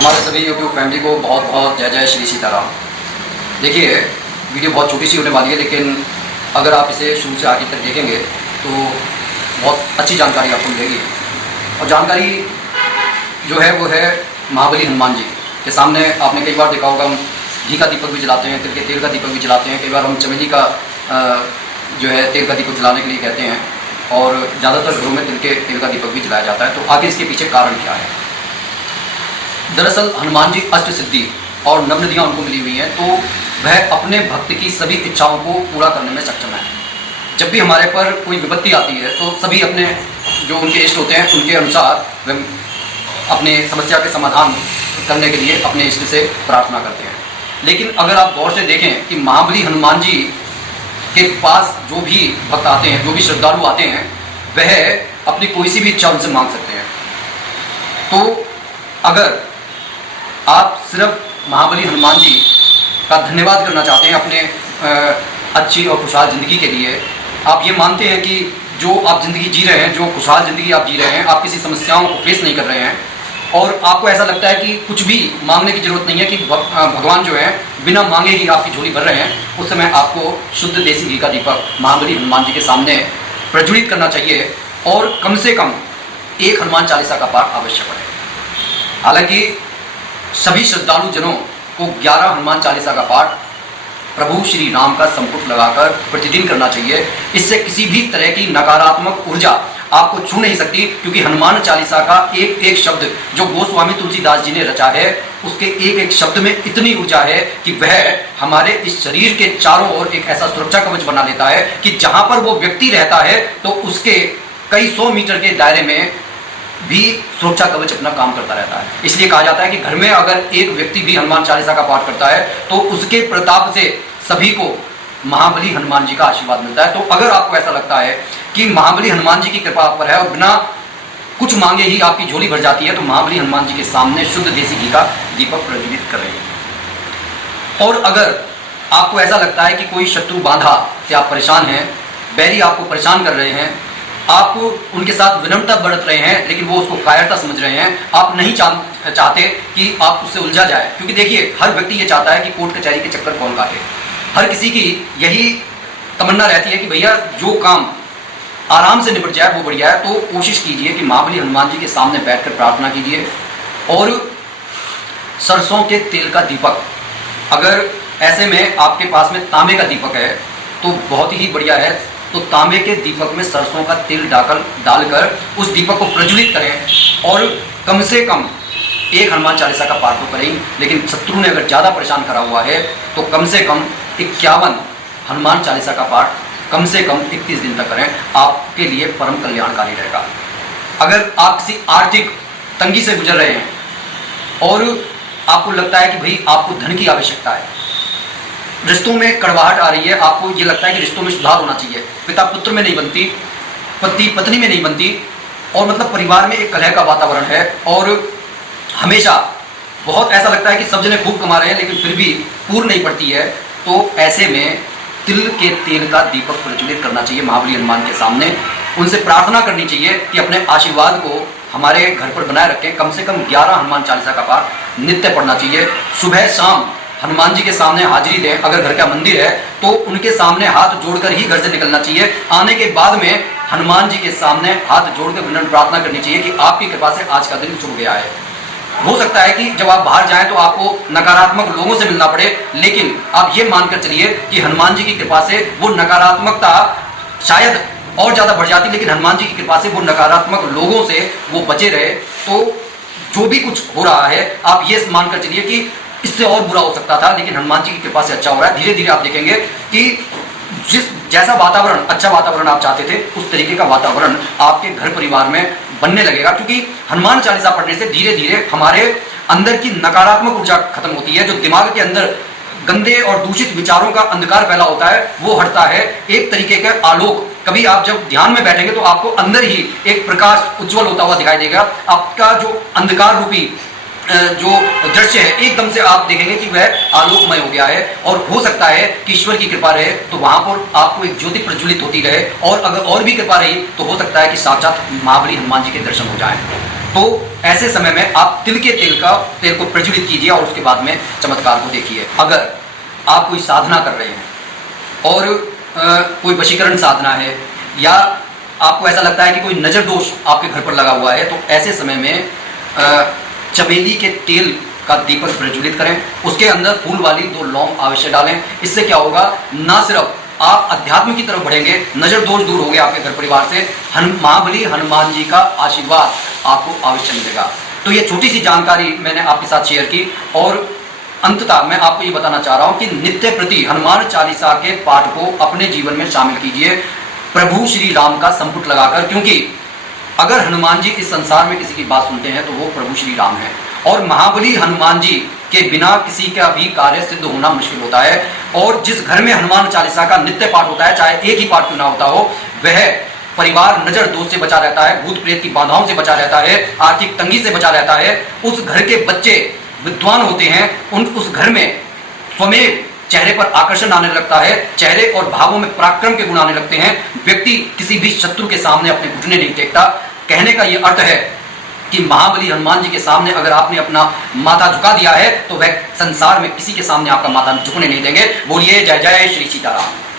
हमारे सभी YouTube family को बहुत बहुत जय जय श्री सीताराम। देखिए, वीडियो बहुत छोटी सी होने वाली है, लेकिन अगर आप इसे शुरू से आगे तक देखेंगे तो बहुत अच्छी जानकारी आपको मिलेगी। और जानकारी जो है वो है महाबली हनुमान जी के सामने। आपने कई बार देखा होगा, हम घी का दीपक भी जलाते हैं, तिल के तेल का दीपक भी जलाते हैं। कई बार हम चमेली का जो है तेल का दीपक जलाने के लिए कहते हैं, और ज़्यादातर घरों में तिल के तेल का दीपक भी जलाया जाता है। तो आगे इसके पीछे कारण क्या है? दरअसल हनुमान जी अष्ट सिद्धि और नवनिधियाँ उनको मिली हुई हैं, तो वह अपने भक्त की सभी इच्छाओं को पूरा करने में सक्षम है। जब भी हमारे पर कोई विपत्ति आती है तो सभी अपने जो उनके इष्ट होते हैं उनके अनुसार वह अपने समस्या के समाधान करने के लिए अपने इष्ट से प्रार्थना करते हैं। लेकिन अगर आप गौर से देखें कि महाबली हनुमान जी के पास जो भी भक्त आते हैं, जो भी श्रद्धालु आते हैं, वह अपनी कोई सी भी इच्छा उनसे मांग सकते हैं। तो अगर आप सिर्फ महाबली हनुमान जी का धन्यवाद करना चाहते हैं अपने अच्छी और खुशहाल ज़िंदगी के लिए, आप ये मानते हैं कि जो आप ज़िंदगी जी रहे हैं, जो खुशहाल ज़िंदगी आप जी रहे हैं, आप किसी समस्याओं को फेस नहीं कर रहे हैं, और आपको ऐसा लगता है कि कुछ भी मांगने की ज़रूरत नहीं है, कि भगवान जो है बिना मांगे ही आपकी झोली भर रहे हैं, उस समय आपको शुद्ध देसी घी का दीपक महाबली हनुमान जी के सामने प्रज्वलित करना चाहिए, और कम से कम एक हनुमान चालीसा का पाठ अवश्य पढ़ें। हालांकि सभी श्रद्धालु जनों को 11 हनुमान चालीसा का पाठ प्रभु श्री राम का संपुट लगाकर प्रतिदिन करना चाहिए। इससे किसी भी तरह की नकारात्मक ऊर्जा आपको छू नहीं सकती, क्योंकि हनुमान चालीसा का एक एक शब्द जो गोस्वामी तुलसीदास जी ने रचा है, उसके एक एक शब्द में इतनी ऊर्जा है कि वह हमारे इस शरीर के चारों ओर एक ऐसा सुरक्षा कवच बना देता है कि जहां पर वो व्यक्ति रहता है तो उसके कई 100 मीटर के दायरे में भी सुरक्षा कवच अपना काम करता रहता है। इसलिए कहा जाता है कि घर में अगर एक व्यक्ति भी हनुमान चालीसा का पाठ करता है तो उसके प्रताप से सभी को महाबली हनुमान जी का आशीर्वाद मिलता है। तो अगर आपको ऐसा लगता है कि महाबली हनुमान जी की कृपा आप पर है और बिना कुछ मांगे ही आपकी झोली भर जाती है, तो महाबली हनुमान जी के सामने शुद्ध देसी घी का दीपक प्रज्वलित करें। और अगर आपको ऐसा लगता है कि कोई शत्रु बांधा से आप परेशान हैं, बैरी आपको परेशान कर रहे हैं, आप उनके साथ विनम्रता बरत रहे हैं, लेकिन वो उसको कायरता समझ रहे हैं, आप नहीं चाहते कि आप उससे उलझा जाए, क्योंकि देखिए हर व्यक्ति ये चाहता है कि कोर्ट कचहरी के चक्कर कौन काटे। हर किसी की यही तमन्ना रहती है कि भैया जो काम आराम से निपट जाए वो बढ़िया है। तो कोशिश कीजिए कि महाबली हनुमान जी के सामने बैठकर प्रार्थना कीजिए। और सरसों के तेल का दीपक, अगर ऐसे में आपके पास में तांबे का दीपक है तो बहुत ही बढ़िया है। तो तांबे के दीपक में सरसों का तेल डालकर उस दीपक को प्रज्वलित करें, और कम से कम एक हनुमान चालीसा का पाठ तो करें। लेकिन शत्रु ने अगर ज़्यादा परेशान करा हुआ है तो कम से कम 51 हनुमान चालीसा का पाठ कम से कम 31 दिन तक करें, आपके लिए परम कल्याणकारी रहेगा। अगर आप किसी आर्थिक तंगी से गुजर रहे हैं और आपको लगता है कि भाई आपको धन की आवश्यकता है, रिश्तों में कड़वाहट आ रही है, आपको ये लगता है कि रिश्तों में सुधार होना चाहिए, पिता पुत्र में नहीं बनती, पति पत्नी में नहीं बनती, और मतलब परिवार में एक कलह का वातावरण है, और हमेशा बहुत ऐसा लगता है कि सब जने खूब कमा रहे हैं लेकिन फिर भी पूर्ण नहीं पड़ती है, तो ऐसे में तिल के तेल का दीपक प्रज्वलित करना चाहिए महाबली हनुमान के सामने। उनसे प्रार्थना करनी चाहिए कि अपने आशीर्वाद को हमारे घर पर बनाए रखें। कम से कम 11 हनुमान चालीसा का पाठ नित्य पढ़ना चाहिए। सुबह शाम हनुमान जी के सामने हाजिरी दें। अगर घर का मंदिर है तो उनके सामने हाथ जोड़कर ही घर से निकलना चाहिए। आने के बाद में हनुमान जी के सामने हाथ जोड़कर विनम्र प्रार्थना करनी चाहिए कि आपकी कृपा से आज का दिन शुभ गया है। हो सकता है कि जब आप बाहर जाएं तो आपको नकारात्मक लोगों से मिलना पड़े, लेकिन आप ये मानकर चलिए कि हनुमान जी की कृपा से वो नकारात्मकता शायद और ज़्यादा बढ़ जाती, लेकिन हनुमान जी की कृपा से वो नकारात्मक लोगों से वो बचे रहे। तो जो भी कुछ हो रहा है आप ये मानकर चलिए कि इससे और बुरा हो सकता था, लेकिन हनुमान जी की कृपा से अच्छा हो रहा है। धीरे धीरे आप देखेंगे कि जैसा वातावरण, अच्छा वातावरण आप चाहते थे, उस तरीके का वातावरण आपके घर परिवार में बनने लगेगा। क्योंकि हनुमान चालीसा पढ़ने से धीरे धीरे हमारे अंदर की नकारात्मक ऊर्जा खत्म होती है। जो दिमाग के अंदर गंदे और दूषित विचारों का अंधकार फैला होता है वो हटता है। एक तरीके का आलोक, कभी आप जब ध्यान में बैठेंगे तो आपको अंदर ही एक प्रकाश उज्जवल होता हुआ दिखाई देगा। आपका जो अंधकार रूपी जो दृश्य है एकदम से आप देखेंगे कि वह आलोकमय हो गया है। और हो सकता है कि ईश्वर की कृपा रहे तो वहां पर आपको एक ज्योति प्रज्वलित होती रहे, और अगर और भी कृपा रही तो हो सकता है कि साक्षात महाबली हनुमान जी के दर्शन हो जाएं। तो ऐसे समय में आप तिल के तेल को प्रज्वलित कीजिए और उसके बाद में चमत्कार को देखिए। अगर आप कोई साधना कर रहे हैं और कोई वशीकरण साधना है या आपको ऐसा लगता है कि कोई नज़र दोष आपके घर पर लगा हुआ है, तो ऐसे समय में चमेली के तेल का दीपक प्रज्वलित करें, उसके अंदर फूल वाली 2 लौंग अवश्य डालें। इससे क्या होगा, ना सिर्फ आप अध्यात्म की तरफ बढ़ेंगे, नजर दोष दूर हो गए आपके घर परिवार से, महाबली हनुमान जी का आशीर्वाद आपको अवश्य मिलेगा। तो ये छोटी सी जानकारी मैंने आपके साथ शेयर की और अंततः मैं आपको ये बताना चाह रहा हूँ कि नित्य प्रति हनुमान चालीसा के पाठ को अपने जीवन में शामिल कीजिए, प्रभु श्री राम का संपुट लगाकर, क्योंकि अगर हनुमान जी इस संसार में किसी की बात सुनते हैं तो वो प्रभु श्री राम है। और महाबली हनुमान जी के बिना किसी का भी कार्य सिद्ध होना मुश्किल होता है। और जिस घर में हनुमान चालीसा का नित्य पाठ होता है, चाहे एक ही पाठ क्यों ना होता हो, वह परिवार नजर दोष से बचा रहता है, भूत प्रेत की बाधाओं से बचा रहता है, आर्थिक तंगी से बचा रहता है। उस घर के बच्चे विद्वान होते हैं, उस घर में स्वमेव चेहरे पर आकर्षण आने लगता है, चेहरे और भावों में पराक्रम के गुण आने लगते हैं। व्यक्ति किसी भी शत्रु के सामने अपने घुटने नहीं टेकता। कहने का यह अर्थ है कि महाबली हनुमान जी के सामने अगर आपने अपना माथा झुका दिया है तो वह संसार में किसी के सामने आपका माथा झुकने नहीं देंगे। बोलिए जय जय श्री सीताराम।